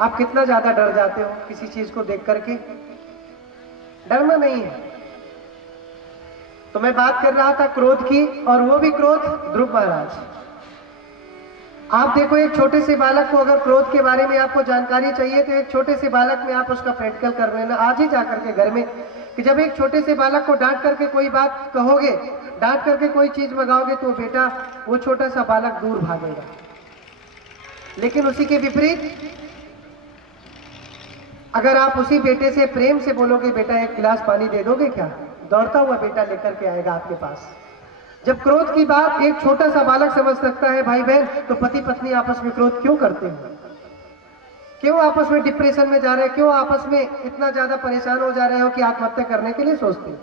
आप कितना ज्यादा डर जाते हो किसी चीज को देख करके? डरना नहीं है। तो मैं बात कर रहा था क्रोध की, और वो भी क्रोध ध्रुव महाराज। आप देखो, एक छोटे से बालक को अगर क्रोध के बारे में आपको जानकारी चाहिए तो एक छोटे से बालक में आप उसका प्रैक्टिकल कर लेना आज ही जाकर के घर में, कि जब एक छोटे से बालक को डांट करके कोई बात कहोगे, डांट करके कोई चीज मंगाओगे, तो बेटा वो छोटा सा बालक दूर भागेगा। लेकिन उसी के विपरीत अगर आप उसी बेटे से प्रेम से बोलोगे, बेटा एक गिलास पानी दे दोगे क्या, दौड़ता हुआ बेटा लेकर के आएगा आपके पास। जब क्रोध की बात एक छोटा सा बालक समझ सकता है भाई बहन, तो पति पत्नी आपस में क्रोध क्यों करते हैं? क्यों आपस में डिप्रेशन में जा रहे हैं? क्यों आपस में इतना ज्यादा परेशान हो जा रहे हो कि आत्महत्या करने के लिए सोचते हो?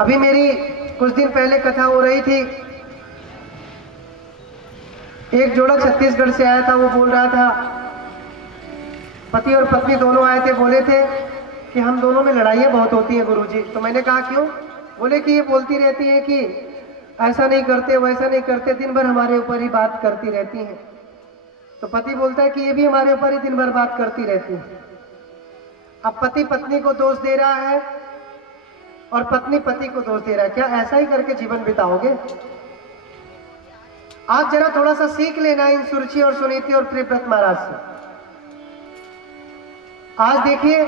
अभी मेरी कुछ दिन पहले कथा हो रही थी। एक जोड़ा छत्तीसगढ़ से आया था, वो बोल रहा था, पति और पत्नी दोनों आए थे, बोले थे कि हम दोनों में लड़ाइयाँ बहुत होती हैं गुरुजी। तो मैंने कहा क्यों? बोले कि ये बोलती रहती है कि ऐसा नहीं करते वैसा नहीं करते, दिन भर हमारे ऊपर ही बात करती रहती हैं। तो पति बोलता है कि ये भी हमारे ऊपर ही दिन भर बात करती रहती है। अब पति पत्नी को दोष दे रहा है और पत्नी पति को दोष दे रहा है। क्या ऐसा ही करके जीवन बिताओगे? आज जरा थोड़ा सा सीख लेना इन सुरुचि और सुनीति और प्रियव्रत महाराज से। आज देखिए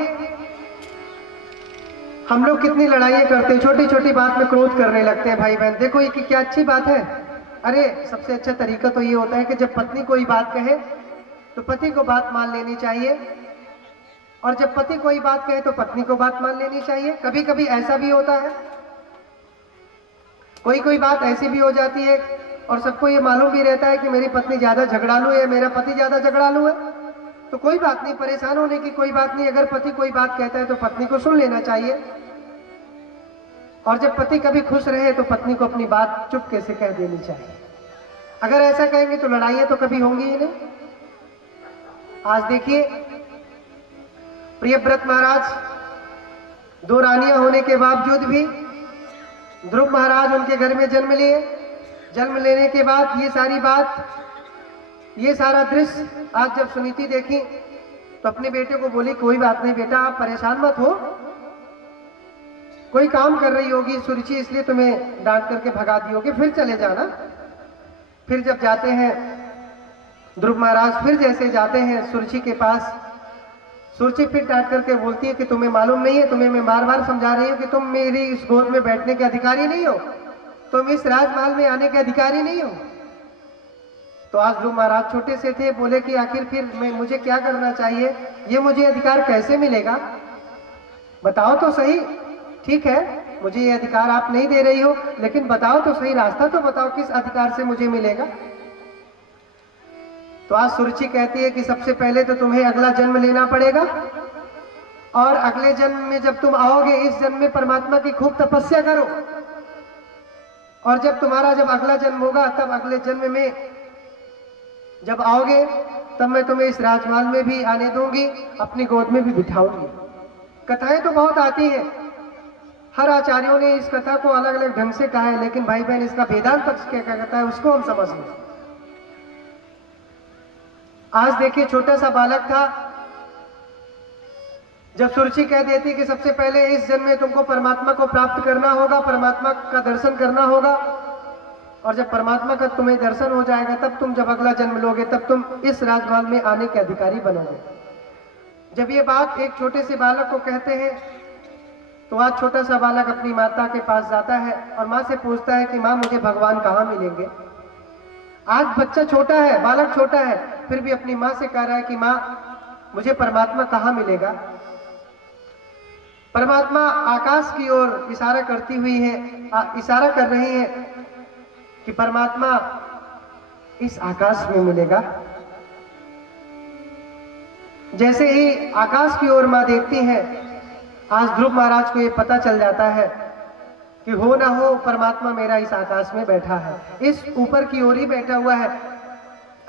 हम लोग कितनी लड़ाइयां करते हैं, छोटी छोटी बात में क्रोध करने लगते हैं भाई बहन। देखो ये क्या अच्छी बात है। अरे सबसे अच्छा तरीका तो ये होता है कि जब पत्नी कोई बात कहे तो पति को बात मान लेनी चाहिए, और जब पति कोई बात कहे तो पत्नी को बात मान लेनी चाहिए। कभी कभी ऐसा भी होता है, कोई कोई बात ऐसी भी हो जाती है और सबको ये मालूम भी रहता है कि मेरी पत्नी ज्यादा झगड़ालू है, मेरा पति ज्यादा झगड़ालू है। तो कोई बात नहीं, परेशान होने की कोई बात नहीं। अगर पति कोई बात कहता है तो पत्नी को सुन लेना चाहिए, और जब पति कभी खुश रहे तो पत्नी को अपनी बात चुपके से कह देनी चाहिए। अगर ऐसा कहेंगे तो लड़ाइयां तो कभी होंगी ही नहीं। आज देखिए प्रियव्रत महाराज दो रानियां होने के बावजूद भी ध्रुव महाराज उनके घर में जन्म लिए। जन्म लेने के बाद ये सारी बात, ये सारा दृश्य आज जब सुनीति देखी तो अपने बेटे को बोली, कोई बात नहीं बेटा, आप परेशान मत हो, कोई काम कर रही होगी सुरुचि इसलिए तुम्हें डांट करके भगा दी होगी, फिर चले जाना। फिर जब जाते हैं ध्रुव महाराज, फिर जैसे जाते हैं सुरुचि के पास, सुरुचि फिर डांट करके बोलती है कि तुम्हें मालूम नहीं है, तुम्हें मैं बार बार समझा रही हूँ कि तुम मेरी इस गोद में बैठने के अधिकारी नहीं हो, तुम इस राजमहल में आने के अधिकारी नहीं हो। तो आज ध्रुव महाराज छोटे से थे, बोले कि आखिर फिर मुझे क्या करना चाहिए, ये मुझे अधिकार कैसे मिलेगा, बताओ तो सही। ठीक है मुझे ये अधिकार आप नहीं दे रही हो, लेकिन बताओ तो सही, रास्ता तो बताओ किस अधिकार से मुझे मिलेगा। तो आज सुरुचि कहती है कि सबसे पहले तो तुम्हें अगला जन्म लेना पड़ेगा, और अगले जन्म में जब तुम आओगे, इस जन्म में परमात्मा की खूब तपस्या करो, और जब तुम्हारा जब अगला जन्म होगा तब अगले जन्म में जब आओगे तब मैं तुम्हें इस राजमहल में भी आने दूंगी, अपनी गोद में भी बिठाऊंगी। कथाएं तो बहुत आती हैं, हर आचार्यों ने इस कथा को अलग अलग ढंग से कहा है, लेकिन भाई बहन इसका वेदांत पक्ष क्या कहता है उसको हम समझ लें। आज देखिए छोटा सा बालक था, जब सुरुचि कह देती कि सबसे पहले इस जन्म में तुमको परमात्मा को प्राप्त करना होगा, परमात्मा का दर्शन करना होगा, और जब परमात्मा का तुम्हें दर्शन हो जाएगा तब तुम जब अगला जन्म लोगे तब तुम इस राजमहल में आने के अधिकारी बनोगे। जब ये बात एक छोटे से बालक को कहते हैं तो आज छोटा सा बालक अपनी माता के पास जाता है और माँ से पूछता है कि माँ मुझे भगवान कहाँ मिलेंगे। आज बच्चा छोटा है, बालक छोटा है, फिर भी अपनी माँ से कह रहा है कि माँ मुझे परमात्मा कहाँ मिलेगा। परमात्मा आकाश की ओर इशारा करती हुई है, इशारा कर रही है कि परमात्मा इस आकाश में मिलेगा। जैसे ही आकाश की ओर माँ देखती है, आज ध्रुव महाराज को ये पता चल जाता है कि हो ना हो परमात्मा मेरा इस आकाश में बैठा है, इस ऊपर की ओर ही बैठा हुआ है।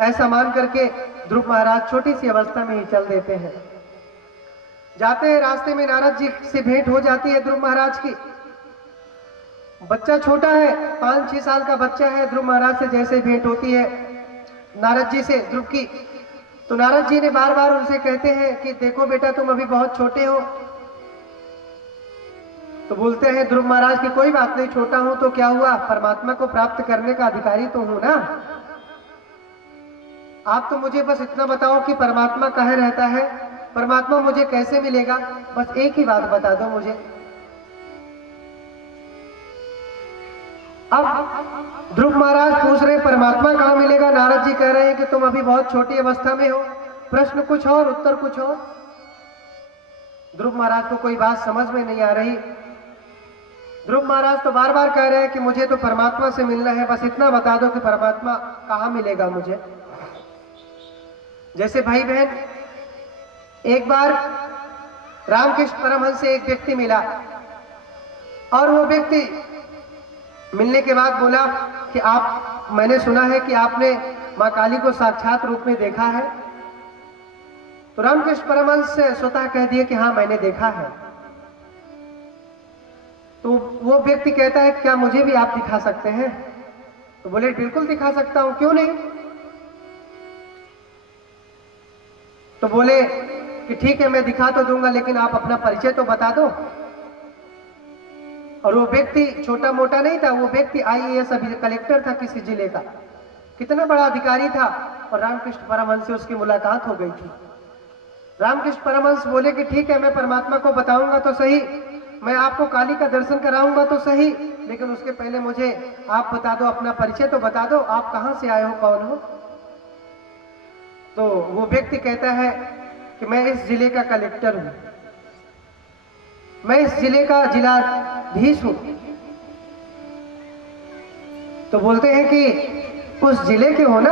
ऐसा मान करके ध्रुव महाराज छोटी सी अवस्था में ही चल देते हैं। जाते हैं, रास्ते में नारद जी से भेंट हो जाती है ध्रुव महाराज की। बच्चा छोटा है, 5-6 साल का बच्चा है। ध्रुव महाराज से जैसे भेंट होती है नारद जी से ध्रुव की, तो नारद जी ने बार बार उनसे कहते हैं कि देखो बेटा तुम अभी बहुत छोटे हो। तो बोलते हैं ध्रुव महाराज की कोई बात नहीं, छोटा हूं तो क्या हुआ, परमात्मा को प्राप्त करने का अधिकारी तो हूं ना। आप तो मुझे बस इतना बताओ कि परमात्मा कहाँ रहता है, परमात्मा मुझे कैसे मिलेगा, बस एक ही बात बता दो मुझे। अब ध्रुव महाराज पूछ रहे परमात्मा कहाँ मिलेगा, नारद जी कह रहे हैं कि तुम अभी बहुत छोटी अवस्था में हो, प्रश्न कुछ और उत्तर कुछ और। ध्रुव महाराज को कोई बात समझ में नहीं आ रही। ध्रुव महाराज तो बार बार कह रहे हैं कि मुझे तो परमात्मा से मिलना है, बस इतना बता दो कि परमात्मा कहाँ मिलेगा मुझे। जैसे भाई बहन, एक बार रामकृष्ण परमहंस से एक व्यक्ति मिला और वो व्यक्ति मिलने के बाद बोला कि मैंने सुना है कि आपने मां काली को साक्षात रूप में देखा है। तो रामकृष्ण परमहंस से स्वतः कह दिए कि हाँ मैंने देखा है। तो वो व्यक्ति कहता है क्या मुझे भी आप दिखा सकते हैं? तो बोले बिल्कुल दिखा सकता हूं, क्यों नहीं। तो बोले कि ठीक है मैं दिखा तो दूंगा, लेकिन आप अपना परिचय तो बता दो। और वो व्यक्ति छोटा मोटा नहीं था, वो व्यक्ति IAS कलेक्टर था किसी जिले का, कितना बड़ा अधिकारी था। और रामकृष्ण परमहंस से उसकी मुलाकात हो गई थी। रामकृष्ण परमहंस बोले कि ठीक है मैं परमात्मा को बताऊंगा तो सही, मैं आपको काली का दर्शन कराऊंगा तो सही, लेकिन उसके पहले मुझे आप बता दो, अपना परिचय तो बता दो, आप कहां से आए हो, कौन हो। तो वो व्यक्ति कहता है कि मैं इस जिले का कलेक्टर हूं, मैं इस जिले का जिलाधीश हूं। तो बोलते हैं कि उस जिले के हो ना,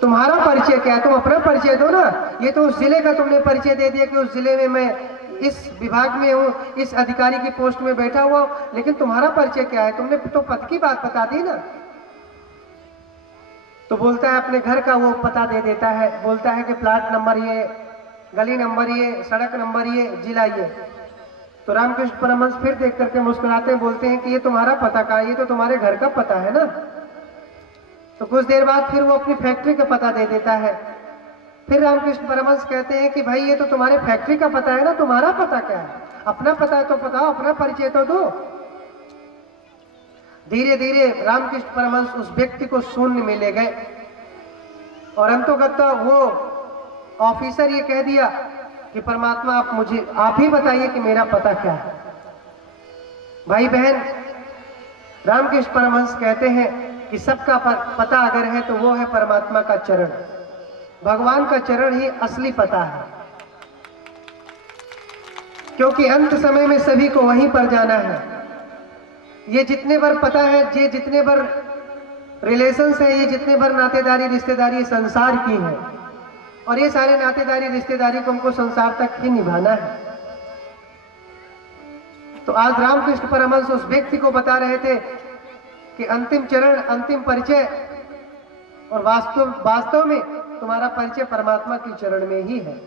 तुम्हारा परिचय क्या है, तुम अपना परिचय दो ना। ये तो उस जिले का तुमने परिचय दे दिया कि उस जिले में मैं इस विभाग में हूं, इस अधिकारी की पोस्ट में बैठा हुआ, लेकिन तुम्हारा परिचय क्या है, तुमने तो पद की बात बता दी ना। तो बोलता है अपने घर का वो पता दे देता है, बोलता है कि प्लाट नंबर ये, गली नंबर ये, सड़क नंबर ये, जिला ये। तो रामकृष्ण परमहंस फिर देख करके मुस्कुराते हैं, बोलते हैं कि ये तुम्हारा पता कहाँ, ये तो तुम्हारे घर का पता है ना। तो कुछ देर बाद फिर वो अपनी फैक्ट्री का पता दे देता है। फिर रामकृष्ण परमहंस कहते हैं कि भाई ये तो तुम्हारे फैक्ट्री का पता है ना, तुम्हारा पता क्या है, अपना पता तो बताओ, अपना परिचय तो दो। धीरे धीरे रामकृष्ण परमहंस उस व्यक्ति को शून्य में ले गए और अंतोगत वो ऑफिसर ये कह दिया कि परमात्मा आप ही बताइए कि मेरा पता क्या है। भाई बहन, रामकृष्ण परमहंस कहते हैं कि सबका पता अगर है तो वो है परमात्मा का चरण, भगवान का चरण ही असली पता है, क्योंकि अंत समय में सभी को वहीं पर जाना है। ये जितने बार पता है, ये जितने बार रिलेशंस है, ये जितने बार नातेदारी रिश्तेदारी संसार की है, और ये सारे नातेदारी रिश्तेदारी को हमको संसार तक ही निभाना है। तो आज रामकृष्ण परमहंस उस व्यक्ति को बता रहे थे कि अंतिम चरण, अंतिम परिचय, और वास्तव में तुम्हारा परिचय परमात्मा के चरण में ही है।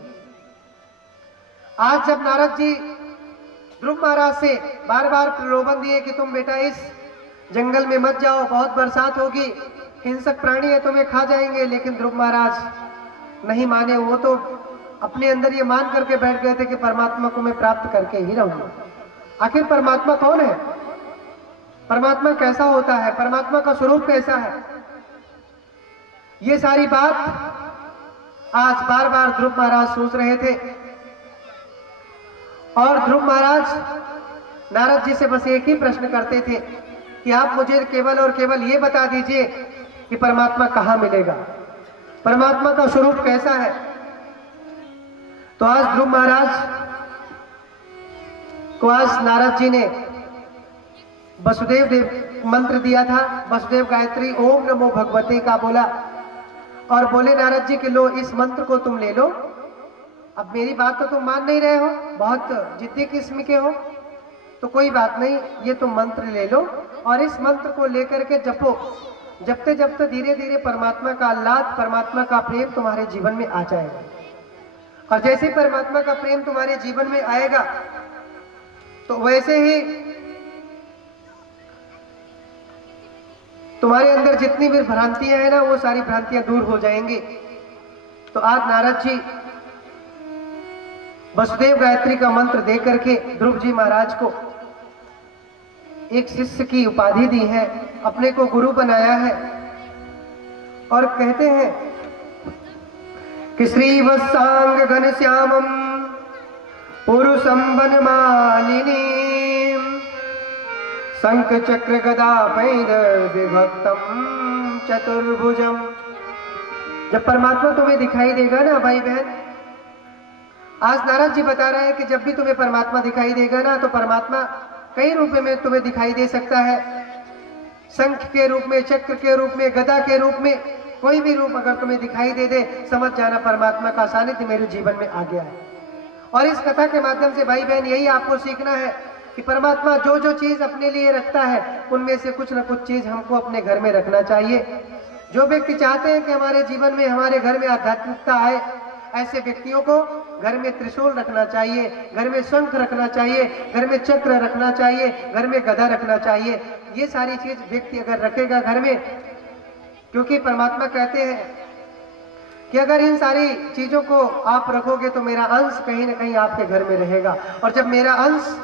आज जब नारद जी ध्रुव महाराज से बार बार प्रलोभन दिए कि तुम बेटा इस जंगल में मत जाओ, बहुत बरसात होगी, हिंसक प्राणी है तुम्हें खा जाएंगे, लेकिन ध्रुव महाराज नहीं माने। वो तो अपने अंदर ये मान करके बैठ गए थे कि परमात्मा को मैं प्राप्त करके ही रहूंगा। आखिर परमात्मा कौन है, परमात्मा कैसा होता है, परमात्मा का स्वरूप कैसा है, ये सारी बात आज बार बार ध्रुव महाराज सोच रहे थे। और ध्रुव महाराज नारद जी से बस एक ही प्रश्न करते थे कि आप मुझे केवल और केवल ये बता दीजिए कि परमात्मा कहाँ मिलेगा, परमात्मा का स्वरूप कैसा है। तो आज ध्रुव महाराज को आज नारद जी ने वसुदेव देव मंत्र दिया था, वसुदेव गायत्री ओम नमो भगवते का बोला, और बोले नारद जी कि लो इस मंत्र को तुम ले लो। अब मेरी बात तो तुम मान नहीं रहे हो, बहुत जिद्दी किस्म के हो, तो कोई बात नहीं, ये तुम मंत्र ले लो और इस मंत्र को लेकर के जपो। जपते जपते धीरे धीरे परमात्मा का आह्लाद, परमात्मा का प्रेम तुम्हारे जीवन में आ जाएगा। और जैसे परमात्मा का प्रेम तुम्हारे जीवन में आएगा तो वैसे ही तुम्हारे अंदर जितनी भी भ्रांतियां हैं ना, वो सारी भ्रांतियां दूर हो जाएंगी। तो आज नारद जी वसुदेव गायत्री का मंत्र दे करके ध्रुव जी महाराज को एक शिष्य की उपाधि दी है, अपने को गुरु बनाया है और कहते हैं कि श्री वत्सांग घन श्यामम पुरुषम वनमालिनी शंख चक्र गदा पैद विभक्तम चतुर्भुजम। जब परमात्मा तुम्हें दिखाई देगा ना भाई बहन, आज नारद जी बता रहे हैं कि जब भी तुम्हें परमात्मा दिखाई देगा ना, तो परमात्मा कई रूप में तुम्हें दिखाई दे सकता है। शंख के रूप में, चक्र के रूप में, गदा के रूप में, कोई भी रूप अगर तुम्हें दिखाई दे दे, समझ जाना परमात्मा का सानिध्य मेरे जीवन में आ गया है। और इस कथा के माध्यम से भाई बहन यही आपको सीखना है कि परमात्मा जो जो चीज अपने लिए रखता है, उनमें से कुछ न कुछ चीज हमको अपने घर में रखना चाहिए। जो व्यक्ति चाहते हैं कि हमारे जीवन में, हमारे घर में आध्यात्मिकता आए, ऐसे व्यक्तियों को घर में त्रिशूल रखना चाहिए, घर में शंख रखना चाहिए, घर में चक्र रखना चाहिए, घर में गदा रखना चाहिए। ये सारी चीज व्यक्ति अगर रखेगा घर में, क्योंकि परमात्मा कहते हैं कि अगर इन सारी चीजों को आप रखोगे तो मेरा अंश कहीं ना कहीं आपके घर में रहेगा। और जब मेरा अंश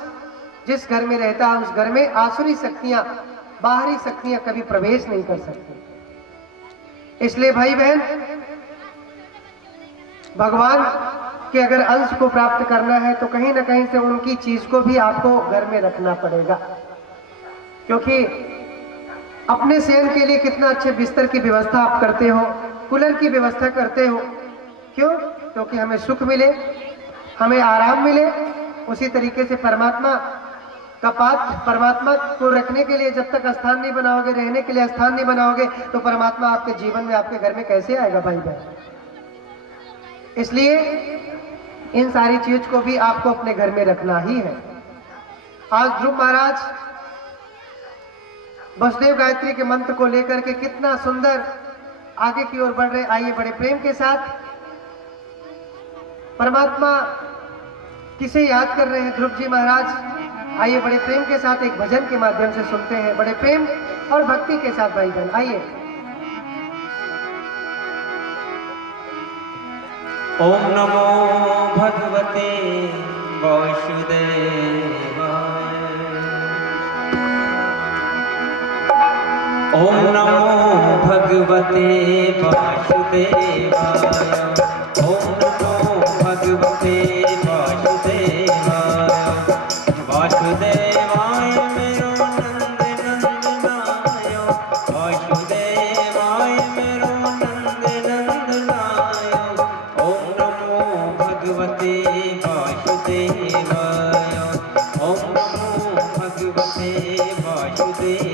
जिस घर में रहता है, उस घर में आसुरी शक्तियां, बाहरी शक्तियां कभी प्रवेश नहीं कर सकती। इसलिए भाई बहन, भगवान के अगर अंश को प्राप्त करना है तो कहीं ना कहीं से उनकी चीज को भी आपको घर में रखना पड़ेगा। क्योंकि अपने शयन के लिए कितना अच्छे बिस्तर की व्यवस्था आप करते हो, कूलर की व्यवस्था करते हो, क्यों? क्योंकि हमें सुख मिले, हमें आराम मिले। उसी तरीके से परमात्मा का पात्र, परमात्मा को रखने के लिए जब तक स्थान नहीं बनाओगे, रहने के लिए स्थान नहीं बनाओगे, तो परमात्मा आपके जीवन में, आपके घर में कैसे आएगा भाई बहन? इसलिए इन सारी चीज को भी आपको अपने घर में रखना ही है। आज ध्रुव महाराज वसुदेव गायत्री के मंत्र को लेकर के कितना सुंदर आगे की ओर बढ़ रहे। आइए बड़े प्रेम के साथ परमात्मा किसे याद कर रहे हैं ध्रुव जी महाराज। आइए बड़े प्रेम के साथ एक भजन के माध्यम से सुनते हैं, बड़े प्रेम और भक्ति के साथ भाई बहन। आइए। ओम नमो भगवते वासुदेवाय। ओम नमो भगवते वासुदेवाय। ओम नमो भगवते वासुदेवाय। वासुदेवाय मेरो नंद नंदनाय। वासुदेवाय मेरो नंद नंदनाय। ओम नमो भगवते वासुदेवाय। ओम नमो भगवते वासुदेवाय।